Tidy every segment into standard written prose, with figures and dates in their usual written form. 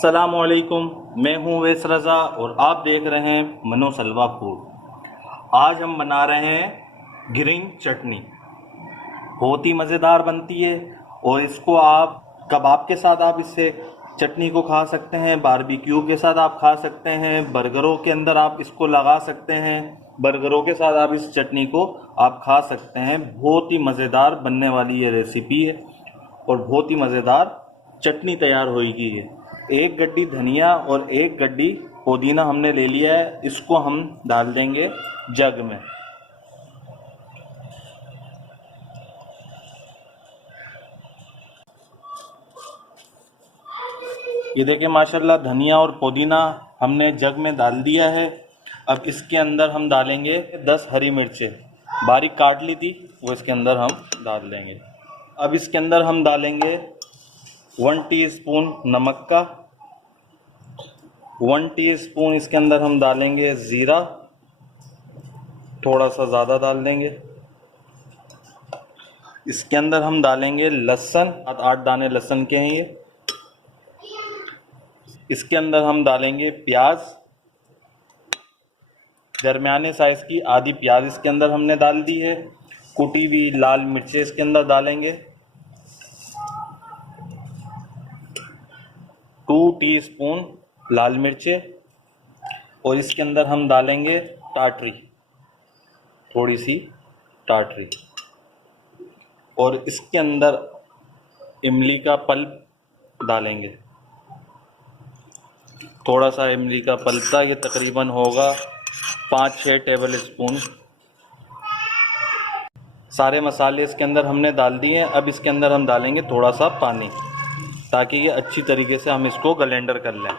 अस्सलामुअलैकुम, मैं हूं वैस रज़ा और आप देख रहे हैं मनो सलवा फूड। आज हम बना रहे हैं ग्रीन चटनी। बहुत ही मज़ेदार बनती है और इसको आप कबाब के साथ आप इससे चटनी को खा सकते हैं, बारबेक्यू के साथ आप खा सकते हैं, बर्गरों के अंदर आप इसको लगा सकते हैं, बर्गरों के साथ आप इस चटनी को आप खा सकते हैं। बहुत ही मज़ेदार बनने वाली ये रेसिपी है और बहुत ही मज़ेदार चटनी तैयार होगी। है एक गड्डी धनिया और एक गड्डी पुदीना हमने ले लिया है, इसको हम डाल देंगे जग में। ये देखिए माशाल्लाह धनिया और पुदीना हमने जग में डाल दिया है। अब इसके अंदर हम डालेंगे 10 हरी मिर्चें बारीक काट ली थी, वो इसके अंदर हम डाल देंगे। अब इसके अंदर हम डालेंगे 1 टीस्पून नमक का, 1 टीस्पून इसके अंदर हम डालेंगे ज़ीरा, थोड़ा सा ज़्यादा डाल देंगे। इसके अंदर हम डालेंगे लहसुन, 8 दाने लहसुन के हैं ये। इसके अंदर हम डालेंगे प्याज, दरमियाने साइज़ की आधी प्याज इसके अंदर हमने डाल दी है। कुटी हुई लाल मिर्चें इसके अंदर डालेंगे, 2 टीस्पून लाल मिर्चें, और इसके अंदर हम डालेंगे टाटरी, थोड़ी सी टाटरी, और इसके अंदर इमली का पल्प डालेंगे, थोड़ा सा इमली का पल्प था, ये तकरीबन होगा 5-6 टेबल स्पून। सारे मसाले इसके अंदर हमने डाल दिए हैं। अब इसके अंदर हम डालेंगे थोड़ा सा पानी ताकि ये अच्छी तरीके से हम इसको ग्राइंडर कर लें।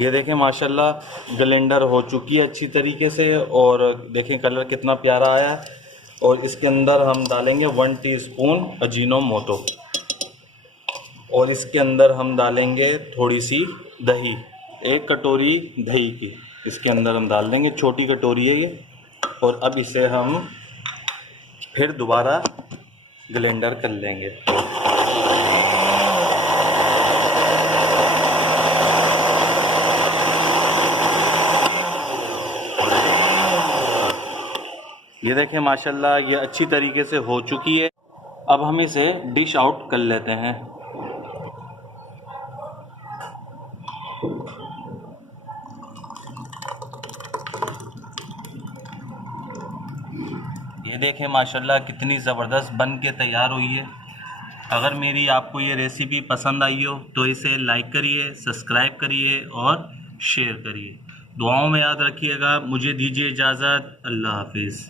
ये देखें माशाल्लाह ग्राइंडर हो चुकी है अच्छी तरीके से, और देखें कलर कितना प्यारा आया है। और इसके अंदर हम डालेंगे 1 टीस्पून अजीनोमोटो, और इसके अंदर हम डालेंगे थोड़ी सी दही, 1 कटोरी दही की इसके अंदर हम डाल देंगे, छोटी कटोरी है ये। और अब इसे हम फिर दोबारा ग्राइंडर कर लेंगे। ये देखें माशाल्लाह ये अच्छी तरीके से हो चुकी है। अब हम इसे डिश आउट कर लेते हैं। ये देखें माशाल्लाह कितनी ज़बरदस्त बन के तैयार हुई है। अगर मेरी आपको ये रेसिपी पसंद आई हो तो इसे लाइक करिए, सब्सक्राइब करिए और शेयर करिए। दुआओं में याद रखिएगा। मुझे दीजिए इजाज़त। अल्लाह हाफिज़।